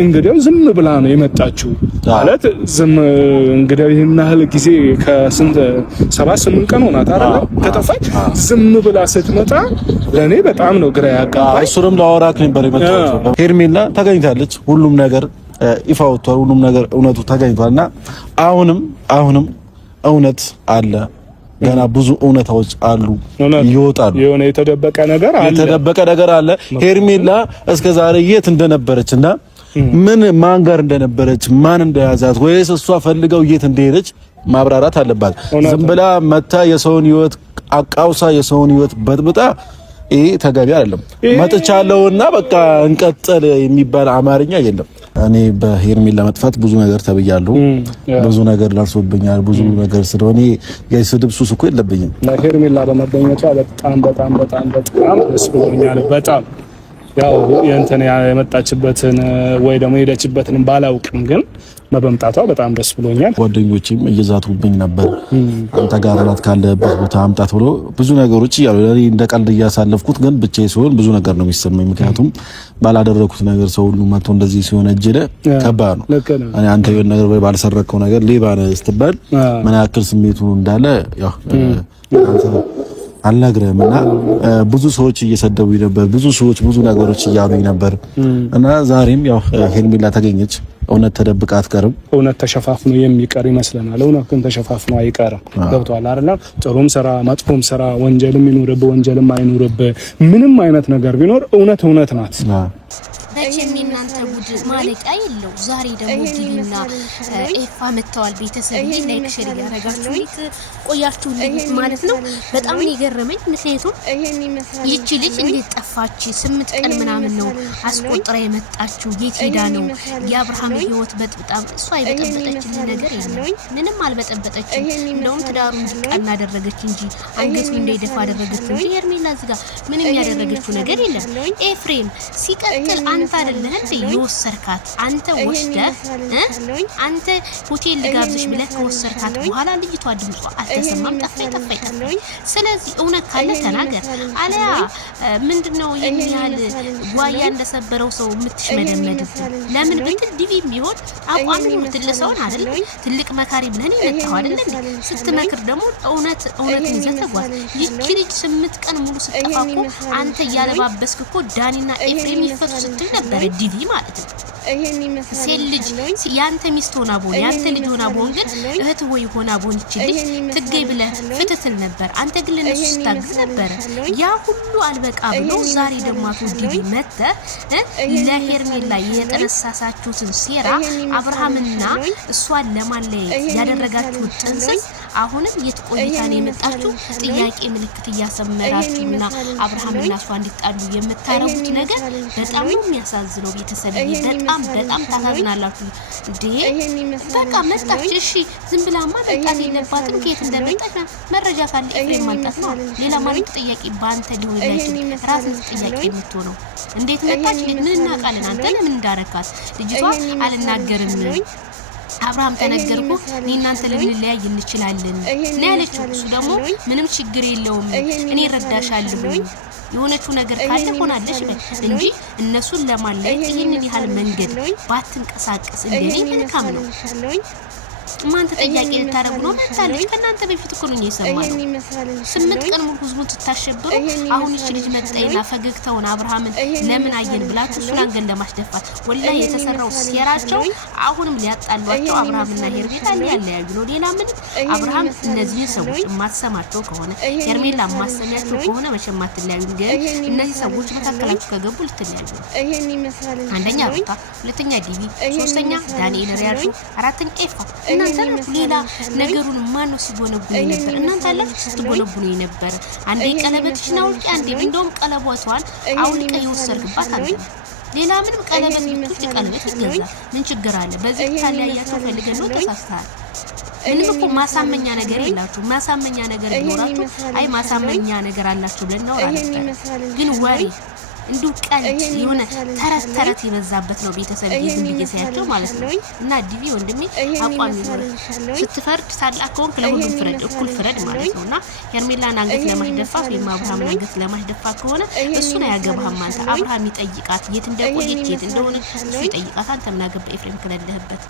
እንግዲያው ዝም ብላ ነው የመጣችው ማለት ዝም እንግዲያው ይሄን ያህል ጊዜ ከስንት 7-8 ቀን ሆናት አይደል ከጠፋች ዝም ብላ ስትመጣ ለኔ በጣም ነው ግራ ያጋባኝ እሱንም ላወራክ ነበር የመጣችው ሄርሜላ ተገኝታለች ሁሉም ነገር ይፋ ወጥቷል ሁሉም ነገር እውነቱ ተገኝቷልና አሁንም እውነት አለ ገና ብዙ እውነታዎች አሉ ይወጣሉ የሆነ የተደበቀ ነገር አለ ሄርሜላ እስከዛሬ የት እንደነበረችና ምን ማን ጋር እንደነበረች ማን እንደያዛት ወይስ እሷ ፈልገው የት እንደሄደች ማብራራት አለባት ዝም ብላ መታ የሰውን ህይወት አቃውሳ የሰውን ህይወት በጥብጣ ይሄ ተገቢ አይደለም መጥቻለሁና በቃ እንቀጥል የሚባል አማርኛ የለም እኔ በሄርሜላ መጥፋት ብዙ ነገር ተብያለሁ ብዙ ነገር ደርሶብኛል ብዙ ነገር ስለሆነ የስድብ ሱስ እኮ የለብኝም ሄርሜላ በመገኘቷ በጣም ደስ ብሎኛል በጣም ያው የእንተን የመጣችበትን ወይ ደግሞ ሄደችበትን ባላውቅም ግን መበምጣቷ በጣም ደስ ብሎኛል ጓደኞቼም እየዛቱብኝ ነበር አንተ ጋር ናት ካለበት ቦታ አምጣት ብሎ ብዙ ነገሮች ያው ለኔ እንደ ቀልድ እያሳለፍኩት ግን ብቻዬ ሲሆን ብዙ ነገር ነው የሚሰማኝ ምክንያቱም ባላደረኩት ነገር ሰው ሁሉ መጥቶ እንደዚህ ሲሆን እጅለ ከባድ ነው እኔ አንተ የሆነ ነገር ወይ ባልሰረከው ነገር ሌባ ነህ ስትባል ምን ያክል ስሜቱ እንዳለ ያው አልነግርህምና ብዙ ሰዎች እየሰደቡኝ ነበር ብዙ ሰዎች ብዙ ነገሮች እያሉኝ ነበር እና ዛሬም ያው ሄርሜላ ተገኘች እውነት ተደብቃ አትቀርም እውነት ተሸፋፍኖ የሚቀር ይመስለናል እውነት ግን ተሸፋፍኖ አይቀርም ገብቷል አይደል ጥሩም ስራ መጥፎም ስራ ወንጀልም ይኑርብ ወንጀልም አይኑርብ ምንም አይነት ነገር ቢኖር እውነት ናት መቼም እናንተ ጉድ ማለቂያ የለው ዛሬ ደግሞ ዲቪና ኤፋ መተዋል ቤተሰብ ላይክ ሼር ያደረጋችሁ ቆያችሁ ማለት ነው በጣም ይገርመኝ ምክንያቱም ይቺ ልጅ እንዴት ጠፋች 8 ቀን ምናምን ነው አስቆጥራ የመጣችው የት ሄዳ ነው የአብርሃም ህይወት በጣም እሷ የበጠበጠችልን ነገር የለም ምንም አልበጠበጠችም እንደውም ትዳሩ እንዲቃና አደረገች እንጂ አንገቱ እንደይደፋ አደረገች እንጂ ሄርሜላ እዚጋ ምንም ያደረገችው ነገር የለም ኤፍሬም ሲቀጥል አንተ አይደለህ እንዴ የወሰርካት አንተ ወስደህ አንተ ሆቴል ልጋብዝሽ ብለህ ከወሰርካት በኋላ ልጅቷ ድምጿ አልተሰማም ጠፋይ ስለዚህ እውነት ካለ ተናገር አለያ ምንድነው የሚያል ጓያ እንደሰበረው ሰው ምትሽመደመድ ለምን ብትል ዲቪም ቢሆን አቋም ነው ትልሰውን አይደል ትልቅ መካሪ ብለህ የመጣው አይደል ስትመክር ደግሞ እውነትን ይዘተጓል ይቺ ልጅ 8 ቀን ሙሉ ስትጠፋቁ አንተ ያለባበስክኮ ዳኒና ኤፍሬም ይፈቱ ስትል ነበር ዲቪ ማለት ነው ሴት ልጅ ያንተ ሚስት ሆና ቦን ያንተ ልጅ ሆና ቦን ግን እህት ወይ ሆና ቦን ይችልሽ ትገይ ብለ ፍትትል ነበር አንተ ግን ለነሱ ስታግዝ ነበር ያ ሁሉ አልበቃ ብሎ ዛሬ ደግሞ አቶ ዲቪ መተ ለሄርሜላ የጠነሳሳችሁትን ሴራ አብርሃምና እሷን ለማለየት ያደረጋችሁት ጥንስስ አሁንም የትቆይታን የመጣችሁ ጥያቄ ምልክት እያሰመራችሁና አብርሃምና እሷ እንዲጣሉ የምታረጉት ነገር በጣም ነው የሚያሳዝነው ቤተሰብ በጣም ታሳዝናላችሁ እንዴ በቃ መጣች እሺ ዝም ብላማ መጣት የለባትም ከየት እንደመጣች መረጃ ካለ ኤፍሬም ማንጣት ነው ሌላ ማለት ጥያቄ ባንተ ሊሆን ይችላል ራስን ጥያቄ የምትሆነው እንዴት መጣች ምን እናቃለን አንተ ለምን እንዳረካት ልጅቷ አልናገርም አብርሃም ተነገርኩ እናንተ ለሊለያይ እንችላለን ለያለችው እሱ ደግሞ ምንም ችግር የለውም እኔ ረዳሻለሁ የሆነችው ነገር ካለ ሆናለሽ እንጂ እነሱን ለማለየት ይሄንን ያህል መንገድ ባትንቀሳቀስ እንደኔ መልካም ነው ማን ተጠያቂ ልታረጉ ነው መጣለች ከናንተ በፊት እኮ ነው የሰማነው 8 ቀን ሙሉ ህዝቡን ተታሸብሩ አሁን እቺ ልጅ መጣይና ፈገግታውን አብርሃምን ለምን አየን ብላችሁ እሱን አንገን ለማስደፋት ወላሂ የተሰራው ሲያራቸው አሁንም ሊያጣሏቸው አብርሃምና ሄርሜላ ያለያዩ ነው ሌላ ምን አብርሃም እነዚህ ሰዎች ማሰማቸው ከሆነ ሄርሜላ ማሰሚያቸው ከሆነ መሸማት ተለያዩ ግን እነዚህ ሰዎች መካከላችሁ ከገቡ ልትለያዩ አንደኛ ሩታ ሁለተኛ ዲቪ ሶስተኛ ዳንኤል ሪያርዱ አራተኛ ኤፋ እናንተ ሌላ ነገሩን ማን ነው ሲጎነጉን ነበር እናንተ አላችሁ ስትጎነጉን ነበር አንዴ ቀለበትሽን አውልቂ አንዴ እንደውም ቀለበቷን አውልቀ ይወሰርግባት አንተ ሌላ ምንም ቀለበት ልትውጪ ቀለበት ይገዛ ምን ችግር አለ በዚህ ታለያያችሁ ፈልገን ነው ተሳስተሃል ምንም እኮ ማሳመኛ ነገር የላችሁ ማሳመኛ ነገር ቢኖራችሁ አይ ማሳመኛ ነገር አላችሁ ብለን ነው ግን ወሬ እንዱ ቀልድ የሆነ ተረት የበዛበት ነው ቤተሰብ ይዝም ቢገሳያቸው ማለት ነው እና ዲቪ ወንድሜ አቋም ይሆነ ስትፈርድ ሳላከውን ለሁሉም ፍረድ እኩል ፍረድ ማለት ነውና ሄርሜላን አንገት ለማስደፋት ወይም አብርሃም አንገት ለማስደፋት ከሆነ እሱን ያገባህም አንተ አብርሃም ይጠይቃት የት እንደቆየች የት እንደሆነ እሱ ይጠይቃት አንተ ምን አገባ ኤፍሬም ከለለህበት